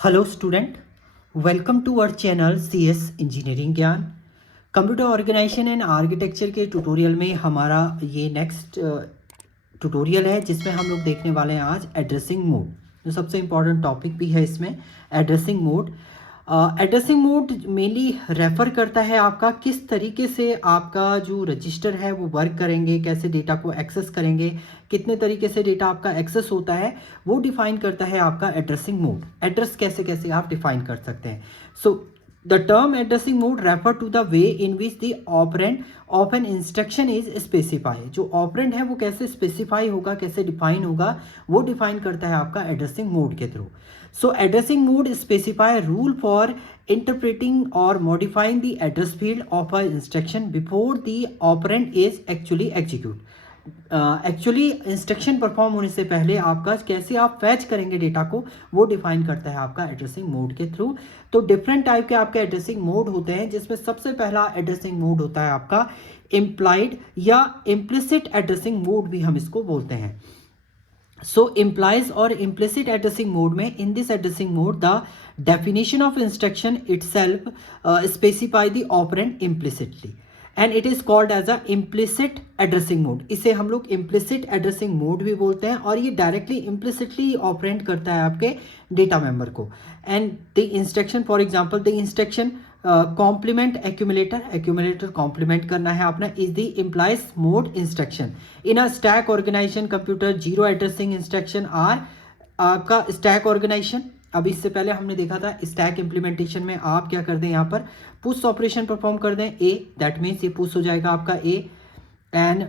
Hello student, welcome to our channel CS engineering Gyan. Computer organization and architecture के tutorial में हमारा ये next tutorial है जिसमें हम लोग देखने वाले हैं आज एड्रेसिंग मोड, जो सबसे इम्पॉर्टेंट टॉपिक भी है इसमें। एड्रेसिंग मोड मेनली रेफ़र करता है आपका किस तरीके से आपका जो रजिस्टर है वो वर्क करेंगे, कैसे डेटा को एक्सेस करेंगे, कितने तरीके से डेटा आपका एक्सेस होता है, वो डिफाइन करता है आपका एड्रेसिंग मोड। एड्रेस कैसे कैसे आप डिफाइन कर सकते हैं। So the term addressing mode refer to the way in which the operand of an instruction is specify. जो ऑपरेंड है वो कैसे स्पेसिफाई होगा, कैसे डिफाइन होगा, वो डिफाइन करता है आपका एड्रेसिंग मोड के through. So addressing mode specify a rule for interpreting or modifying the address field of a instruction before the operand is actually execute. Actually instruction perform होने से पहले आपका कैसे आप फैच करेंगे डेटा को, वो डिफाइन करता है आपका एड्रेसिंग मोड के थ्रू। तो डिफरेंट टाइप के आपके एड्रेसिंग मोड होते हैं, जिसमें सबसे पहला एड्रेसिंग मोड होता है आपका इम्प्लाइड या इम्प्लिसिट एड्रेसिंग मोड भी हम इसको बोलते हैं। So implies or implicit addressing mode में in this addressing mode the definition of instruction itself specify the operand implicitly and it is called as a implicit addressing mode। इसे हम लोग implicit addressing mode भी बोलते हैं और ये directly implicitly operand करता है आपके data member को। and the instruction for example the instruction complement accumulator complement करना है अपना is the implies mode instruction in a stack organization computer zero addressing instruction are आपका स्टैक ऑर्गेनाइजेशन। अब इससे पहले हमने देखा था स्टैक इम्प्लीमेंटेशन में आप क्या कर दें, यहाँ पर पुश ऑपरेशन परफॉर्म कर दें ए, दैट मीन्स ये पुश हो जाएगा आपका ए एंड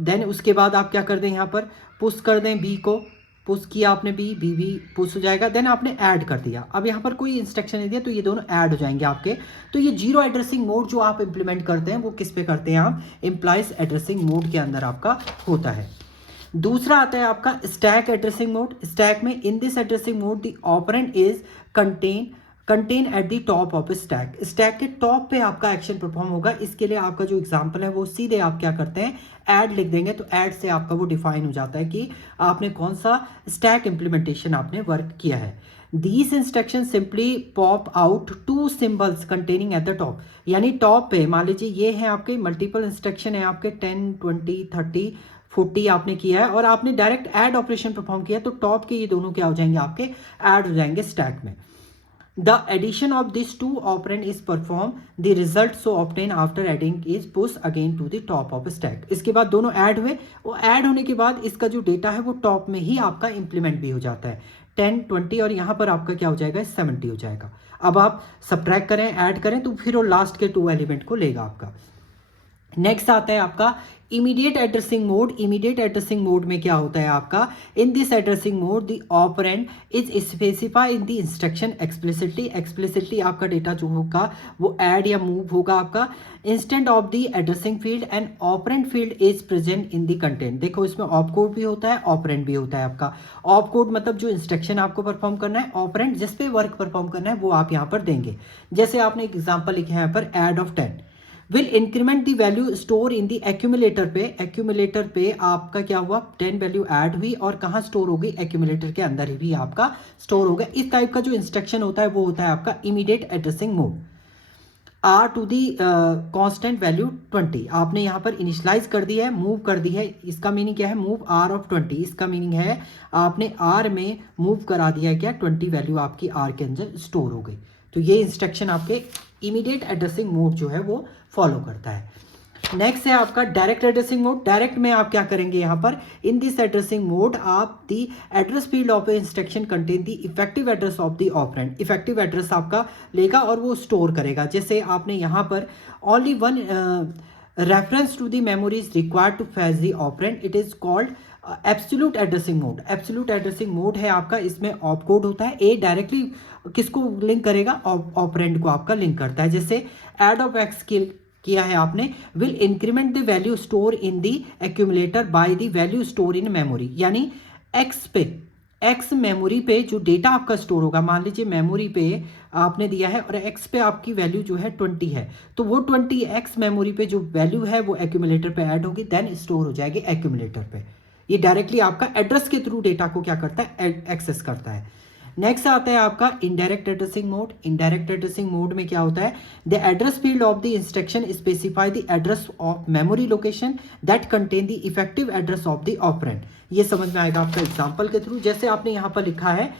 देन उसके बाद आप क्या कर दें, यहाँ पर पुश कर दें बी को, पुश किया आपने बी पुश हो जाएगा, देन आपने ऐड कर दिया। अब यहाँ पर कोई इंस्ट्रक्शन नहीं दिया तो ये दोनों ऐड हो जाएंगे आपके। तो ये जीरो एड्रेसिंग मोड जो आप इंप्लीमेंट करते हैं वो किस पे करते हैं, आप इम्प्लाइज एड्रेसिंग मोड के अंदर आपका होता है। दूसरा आता है आपका स्टैक एड्रेसिंग मोड। स्टैक में in this addressing mode the operand is contain at the top of stack. Stack के टॉप पे आपका एक्शन परफॉर्म होगा। इसके लिए आपका जो एग्जांपल है वो सीधे आप क्या करते हैं, ऐड लिख देंगे, तो ऐड से आपका वो डिफाइन हो जाता है कि आपने कौन सा स्टैक इंप्लीमेंटेशन आपने वर्क किया है। These instruction simply pop out to symbols containing at the top, यानी टॉप पे मान लीजिए ये है आपके मल्टीपल इंस्ट्रक्शन है आपके 10, 20, 30, 40 आपने किया है और आपने डायरेक्ट ऐड ऑपरेशन परफॉर्म किया, तो टॉप के ये दोनों क्या हो जाएंगे, आपके ऐड हो जाएंगे स्टैक में। The addition of these two operand is performed. The result so obtained after adding is push again to the top of stack. इसके बाद दोनों ऐड हुए, वो ऐड होने के बाद इसका जो डेटा है वो टॉप में ही आपका इंप्लीमेंट भी हो जाता है 10, 20 और यहाँ पर आपका क्या हो जाएगा 70 हो जाएगा। अब आप सब्ट्रैक्ट करें, ऐड करें तो फिर वो लास्ट के 2 एलिमेंट को लेगा आपका। नेक्स्ट आता है आपका immediate addressing mode. Immediate addressing mode में क्या होता है आपका, in this addressing mode the operand is specify in the instruction explicitly आपका डेटा जो होगा वो ऐड या मूव होगा आपका instant of the addressing field and operand field is present in the content. देखो इसमें ऑप कोड भी होता है, ऑपरेंड भी होता है आपका। ऑप कोड मतलब जो इंस्ट्रक्शन आपको परफॉर्म करना है, ऑपरेंड जिस पे वर्क परफॉर्म करना है वो आप यहाँ पर देंगे। जैसे आपने एक एग्जाम्पल लिखा है यहाँ पर add of 10 will increment the value store in the accumulator पे। एक्यूमुलेटर पे आपका क्या हुआ, 10 वैल्यू ऐड हुई और कहाँ स्टोर हो गई, एक्यूमुलेटर के अंदर ही भी आपका स्टोर हो गया। इस टाइप का जो इंस्ट्रक्शन होता है वो होता है आपका immediate addressing mode. R two the constant value 20 आपने यहाँ पर इनिशियलाइज कर दी है, मूव कर दी है। इसका मीनिंग क्या है, मूव आर ऑफ 20। इसका मीनिंग है आपने आर में मूव करा दिया है, क्या 20 वैल्यू आपकी आर के अंदर स्टोर हो गई। तो ये इंस्ट्रक्शन आपके इमीडिएट एड्रेसिंग मोड जो है वो फॉलो करता है। नेक्स्ट है आपका डायरेक्ट एड्रेसिंग मोड। डायरेक्ट में आप क्या करेंगे, यहाँ पर इन दिस एड्रेसिंग मोड आप दी address field of instruction contain the effective address of the operand. Effective address आपका लेगा और वो स्टोर करेगा। जैसे आपने यहाँ पर only one reference to the memory is required to fetch the operand, it is called absolute addressing mode. Absolute addressing mode है आपका, इसमें ऑप कोड होता है। ए डायरेक्टली किसको लिंक करेगा, ऑपरेंड को आपका लिंक करता है। जैसे ऐड ऑफ एक्स किया है आपने, will increment the value store in the accumulator by the value store in memory. यानी एक्स पे, एक्स मेमोरी पे जो डेटा आपका स्टोर होगा, मान लीजिए मेमोरी पे आपने दिया है और एक्स पे आपकी वैल्यू जो है 20 है, तो वो 20 एक्स मेमोरी पे जो वैल्यू है वो एक्यूमुलेटर पे ऐड होगी, देन स्टोर हो जाएगी एक्यूमुलेटर पे। ये डायरेक्टली आपका एड्रेस के थ्रू डेटा को क्या करता है, एक्सेस करता है। नेक्स्ट आता है आपका indirect addressing mode. Indirect addressing mode में क्या होता है, the address field of the instruction specify the address of memory location that contain the effective address of the operand. ये समझ में आएगा आपका एग्जांपल के थ्रू। जैसे आपने यहाँ पर लिखा है,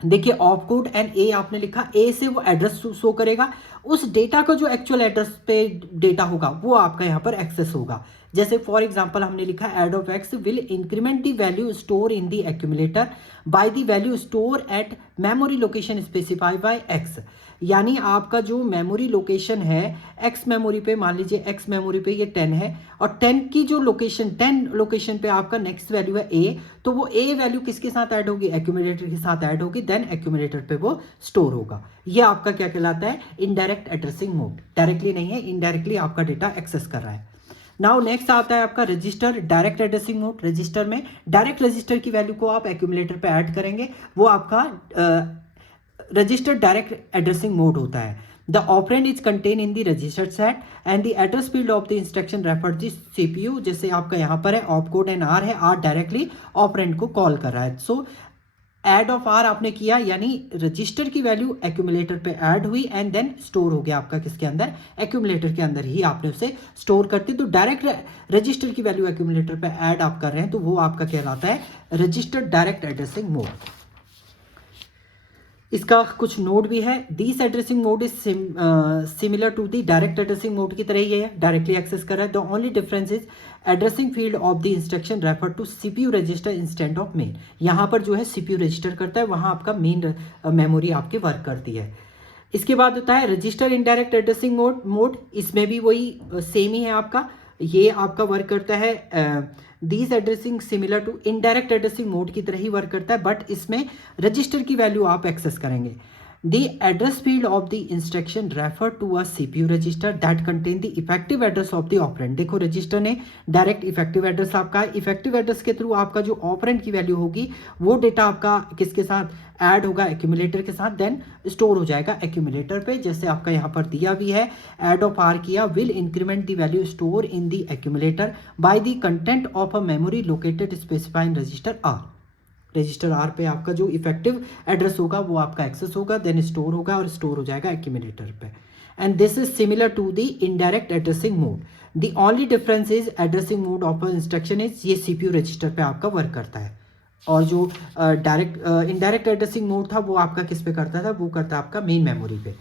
देखिए ऑफ कोड एंड ए आपने लिखा, ए से वो एड्रेस शो करेगा, उस डेटा का जो एक्चुअल एड्रेस पे डेटा होगा वो आपका यहाँ पर एक्सेस होगा। जैसे फॉर एग्जांपल हमने लिखा add of X will increment the value store in the accumulator by the value store at memory location specified by X. यानी आपका जो मेमोरी लोकेशन है एक्स मेमोरी पे, मान लीजिए एक्स मेमोरी पे ये 10 है और 10 की जो लोकेशन 10 लोकेशन पे आपका नेक्स्ट वैल्यू है ए, तो वो ए वैल्यू किसके साथ ऐड होगी, एक्यूमुलेटर के साथ ऐड होगी, देन एक्यूमुलेटर पे वो स्टोर होगा। ये आपका क्या कहलाता है, इनडायरेक्ट एड्रेसिंग मोड। डायरेक्टली नहीं है, इनडायरेक्टली आपका डेटा एक्सेस कर रहा है। नाउ नेक्स्ट आता है आपका register direct addressing mode. Register में डायरेक्ट रजिस्टर की वैल्यू को आप एक्यूमुलेटर पे ऐड करेंगे, वो आपका रजिस्टर डायरेक्ट एड्रेसिंग मोड होता है। The operand is contain in the register set and the address field of the instruction refer the CPU. जैसे आपका यहाँ पर है ऑप कोड एंड आर है, आर डायरेक्टली ऑपरेंड को कॉल कर रहा है। सो ऐड ऑफ आर आपने किया, यानी रजिस्टर की वैल्यू एक्यूमुलेटर पे ऐड हुई एंड देन स्टोर हो गया आपका किसके अंदर, एक्यूमुलेटर के अंदर ही आपने उसे स्टोर करती। तो डायरेक्ट रजिस्टर की वैल्यू एक्यूमुलेटर पे ऐड आप कर रहे हैं तो वो आपका कहलाता है रजिस्टर डायरेक्ट एड्रेसिंग मोड। इसका कुछ नोड भी है। This addressing mode is similar to the direct addressing mode की तरह ही है, डायरेक्टली एक्सेस कर रहा है। The only difference is addressing field of the instruction refer to CPU register instant of main. यहाँ पर जो है सीपीयू रजिस्टर करता है, वहाँ आपका मेन मेमोरी आपकी वर्क करती है। इसके बाद होता है रजिस्टर इनडायरेक्ट एड्रेसिंग मोड। इसमें भी वही सेम ही है आपका, ये आपका वर्क करता है this addressing similar to indirect addressing mode की तरह ही वर्क करता है, बट इसमें रजिस्टर की वैल्यू आप एक्सेस करेंगे। The address field of the instruction refer to a CPU register that contain the effective address of the operand. देखो register ने डायरेक्ट इफेक्टिव एड्रेस आपका, इफेक्टिव एड्रेस के थ्रू आपका जो ऑपरेंड की वैल्यू होगी वो डेटा आपका किसके साथ ऐड होगा, एक्यूमुलेटर के साथ, देन स्टोर हो जाएगा एक्यूमुलेटर पे। जैसे आपका यहाँ पर दिया भी है, ऐड ऑफ आर किया, will increment the value store in the accumulator by the content of a memory located specifying register R. Register R पे आपका जो इफेक्टिव एड्रेस होगा वो आपका एक्सेस होगा, देन स्टोर होगा और स्टोर हो जाएगा एक्यूमुलेटर पे। And this is similar to the indirect addressing mode. The only difference is addressing mode of instruction is ये सीपीयू रजिस्टर पे आपका वर्क करता है, और जो डायरेक्ट इनडायरेक्ट एड्रेसिंग मोड था वो आपका किस पे करता था, वो करता है आपका मेन मेमोरी पे।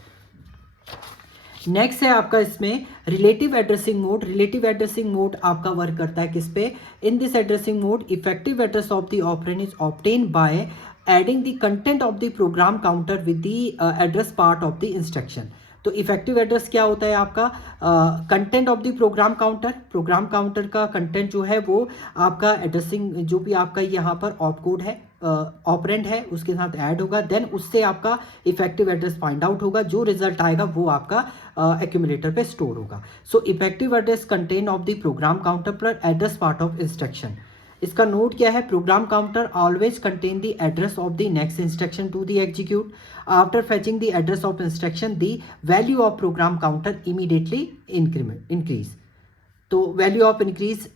नेक्स्ट है आपका इसमें relative addressing mode. Relative addressing mode आपका वर्क करता है किस पे, in this addressing mode effective address of the operand is obtain by adding the content of the program counter with the address part of the instruction. तो effective address क्या होता है आपका, content of the program counter. Program counter का content जो है वो आपका एड्रेसिंग, जो भी आपका यहाँ पर ऑप कोड है, ऑपरेंड है, उसके साथ ऐड होगा, देन उससे आपका इफेक्टिव एड्रेस फाइंड आउट होगा, जो रिजल्ट आएगा वो आपका एक्यूमुलेटर पे स्टोर होगा। So effective address content of the program counter plus address part of instruction. इसका नोट क्या है, program counter always contain the address of the next instruction to the execute. After fetching the address of instruction the value of program counter immediately increase. तो value of increase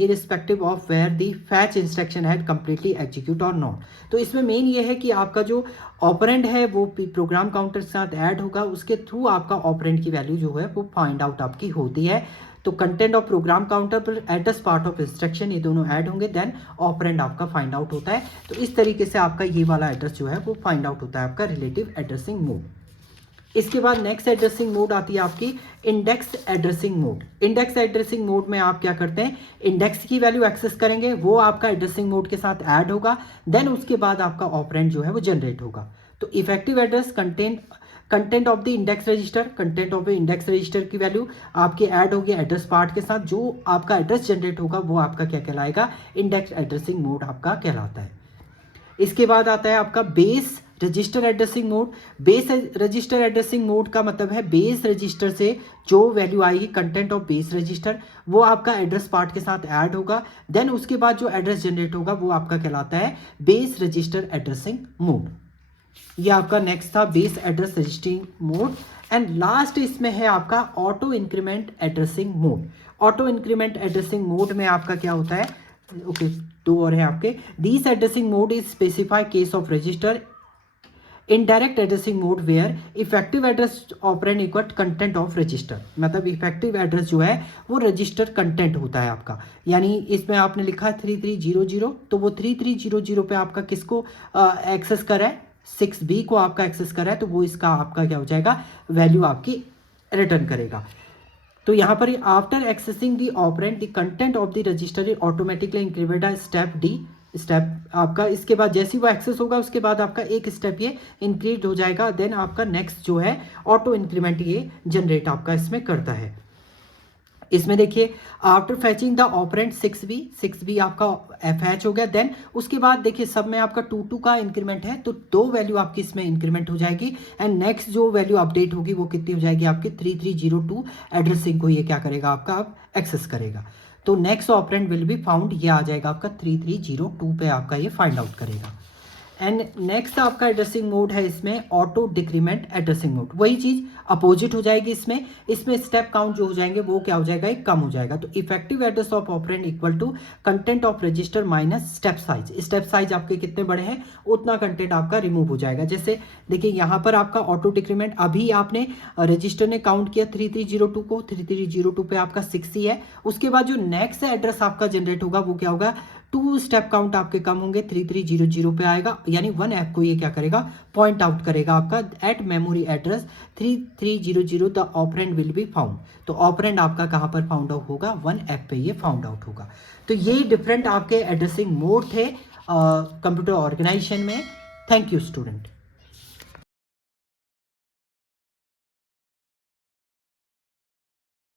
irrespective of where the fetch instruction had completely execute or not. तो इसमें main ये है कि आपका जो operand है वो प्रोग्राम काउंटर के साथ ऐड होगा, उसके थ्रू आपका ऑपरेंड की वैल्यू जो है वो फाइंड आउट आपकी होती है। तो कंटेंट ऑफ प्रोग्राम काउंटर पर एड्रेस पार्ट ऑफ इंस्ट्रक्शन ये दोनों ऐड होंगे, देन ऑपरेंड आपका फाइंड आउट होता है। तो इस तरीके से आपका ये वाला एड्रेस जो है वो फाइंड आउट होता है आपका रिलेटिव एड्रेसिंग मोड। इसके बाद नेक्स्ट एड्रेसिंग मोड आती है आपकी index addressing mode. Index addressing mode में आप क्या करते हैं, इंडेक्स की वैल्यू एक्सेस करेंगे, वो आपका एड्रेसिंग मोड के साथ ऐड होगा, देन उसके बाद आपका ऑपरेंड जो है वो जनरेट होगा। तो effective address content of the index register, content of the index register की वैल्यू आपके ऐड होगी एड्रेस पार्ट के साथ, जो आपका एड्रेस जनरेट होगा वो आपका क्या कहलाएगा, इंडेक्स एड्रेसिंग मोड आपका कहलाता है। इसके बाद आता है आपका base register addressing mode. Base register addressing mode का मतलब है बेस रजिस्टर से जो वैल्यू आएगी कंटेंट ऑफ बेस रजिस्टर वो आपका एड्रेस पार्ट के साथ ऐड होगा, देन उसके बाद जो एड्रेस जनरेट होगा वो आपका कहलाता है बेस रजिस्टर एड्रेसिंग मोड। ये आपका नेक्स्ट था base address registering mode. And last इसमें है आपका auto increment addressing mode. Auto increment addressing mode में आपका क्या होता है, ओके दो और है आपके। This addressing mode is specify case of register indirect addressing mode where effective address operand equal content of register, मतलब इफेक्टिव एड्रेस जो है वो रजिस्टर कंटेंट होता है आपका। यानी इसमें आपने लिखा 3300, तो वो 3300 पे आपका किसको एक्सेस करा है, 6B को आपका एक्सेस करा है, तो वो इसका आपका क्या हो जाएगा, वैल्यू आपकी रिटर्न करेगा। तो यहाँ पर after accessing the operand the content of the register automatically increment step D, step आपका इसके बाद जैसे ही वो एक्सेस होगा उसके बाद आपका एक स्टेप ये इंक्रीज हो जाएगा, देन आपका नेक्स्ट जो है ऑटो इंक्रीमेंट ये जनरेट आपका इसमें करता है। इसमें देखिए आफ्टर फैचिंग द ऑपरेंट 6B आपका फैच हो गया, देन उसके बाद देखिए सब में आपका 2 का इंक्रीमेंट है, तो 2 वैल्यू आपकी इसमें इंक्रीमेंट हो जाएगी एंड नेक्स्ट जो वैल्यू अपडेट होगी वो कितनी हो जाएगी आपकी 3302 एड्रेसिंग को ये क्या करेगा आपका आप एक्सेस करेगा। तो next operant will be found, ये आ जाएगा आपका 3302 पे आपका ये फाइंड आउट करेगा। एंड नेक्स्ट आपका एड्रेसिंग मोड है इसमें ऑटो डिक्रीमेंट एड्रेसिंग मोड, वही चीज अपोजिट हो जाएगी इसमें स्टेप काउंट जो हो जाएंगे वो क्या हो जाएगा, एक कम हो जाएगा। तो effective address of operand equal to content of register minus step size आपके कितने बड़े हैं उतना कंटेंट आपका रिमूव हो जाएगा। जैसे देखिए यहाँ पर आपका ऑटो डिक्रीमेंट, अभी आपने रजिस्टर ने काउंट किया 3302 को, 3302 पे आपका 6 ही है, उसके बाद जो नेक्स्ट एड्रेस आपका जनरेट होगा वो क्या होगा, 2 स्टेप काउंट आपके कम होंगे, 3300 पे आएगा, यानी 1F को ये क्या करेगा, पॉइंट आउट करेगा आपका at memory address 3300 the operand will be found. तो ऑपरेंड आपका कहाँ पर फाउंड आउट होगा, 1F पे ये फाउंड आउट होगा। तो ये डिफरेंट आपके एड्रेसिंग मोड थे कंप्यूटर ऑर्गेनाइजेशन में। Thank you student.